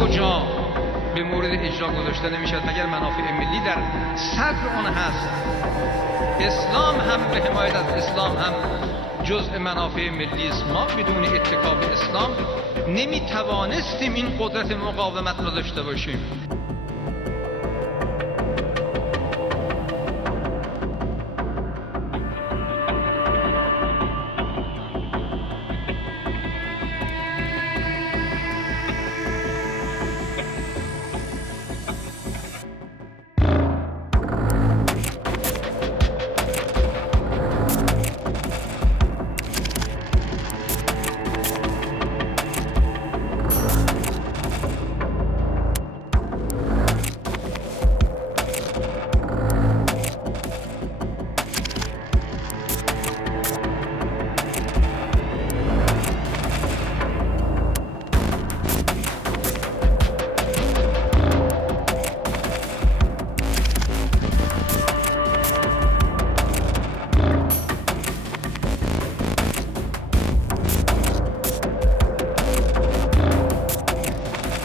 کجا به مورد اجرا گذاشته نمیشد مگر منافع ملی در صدر آن هست. اسلام هم به حمایت از اسلام هم جزء منافع ملی است. ما بدون اتکا به اسلام نمیتوانستیم این قدرت مقاومت را داشته باشیم.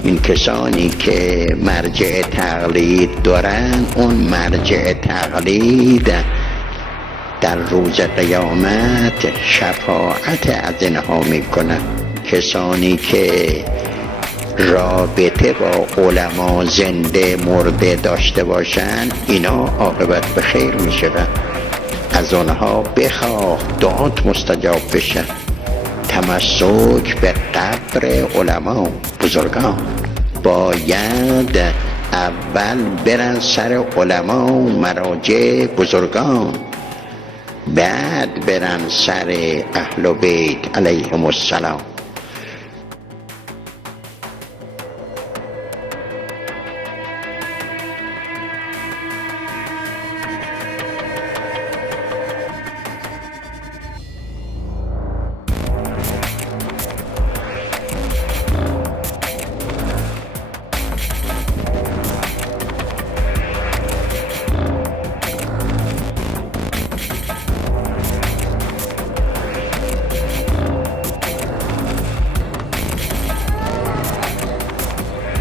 این کسانی که مرجع تقلید دارن، اون مرجع تقلید در روز قیامت شفاعت از اینها میکنن. کسانی که رابطه با علما زنده مرده داشته باشن، اینا عاقبت به خیر میشون. از اونها بخواه دعات مستجاب بشن. تمسک به قبر علما بزرگان. باید اول برن سر علما و مراجع بزرگان، بعد برن سر اهل بیت علیهم السلام.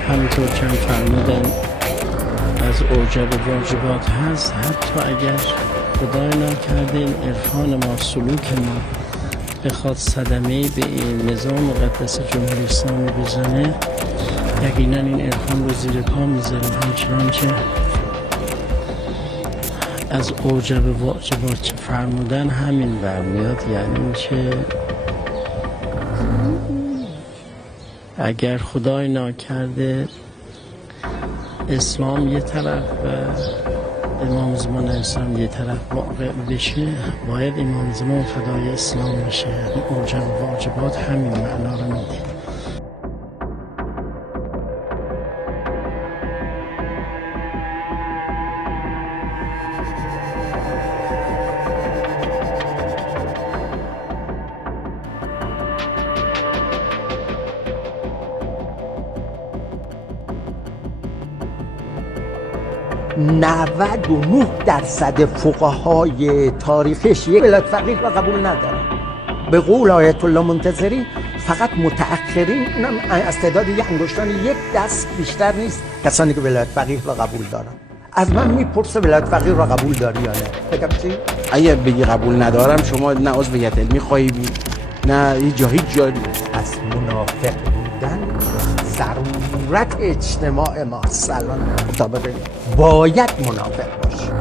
همینطور که هم فرمودن از اوجب واجبات هست. حتی اگر خدای نکرده این عرفان ما، سلوک ما بخواد صدمه به این نظام مقدس جمهوری اسلامی بزنه، یقینا این عرفان رو زیر پا میذاره. همچنان که از اوجب واجبات چه فرمودن همین برمیاد، یعنی که اگر خدای ناکرده اسلام یه طرف و امام زمان اسلام یه طرف واقع بشه، باید امام زمان فدای اسلام بشه. اوجب واجبات همین معنا رو میده. (99% فقهای تاریخی شیعه ولایت فقیه را قبول ندارن. به قول آیت الله منتظری فقط متأخرین، اونم از تعداد یک انگشتان یک دست بیشتر نیست، کسانی که ولایت فقیه را قبول دارن. از من میپرسه ولایت فقیه را قبول داری یا نه؟ بگم چی؟ اگه بگی قبول ندارم، شما نه عضویت علمی خواهی بود نه هیچ جایی. از منافق بودن ضرورت اجتماع ما الان مطابق باید منافق باشه.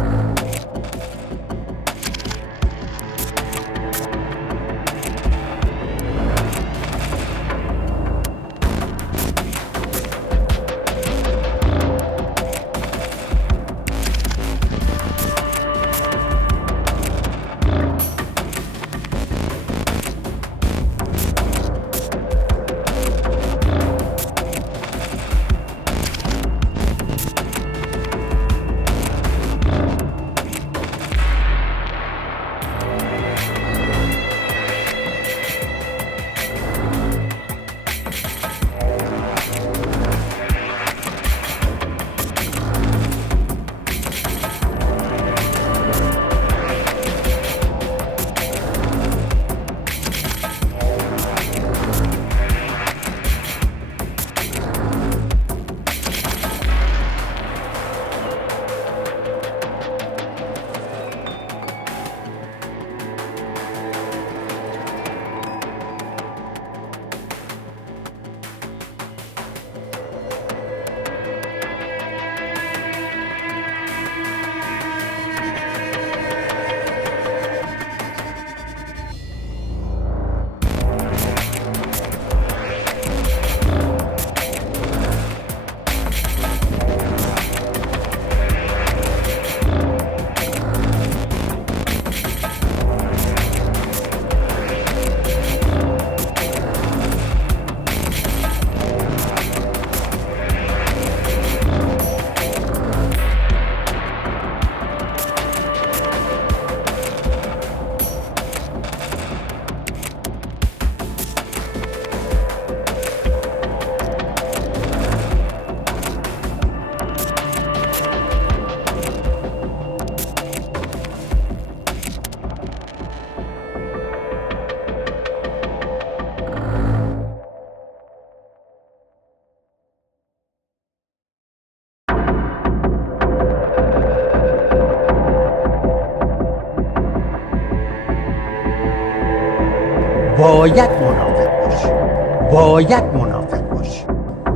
باید منافق باشی، باید منافق باشی،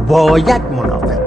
باید منافق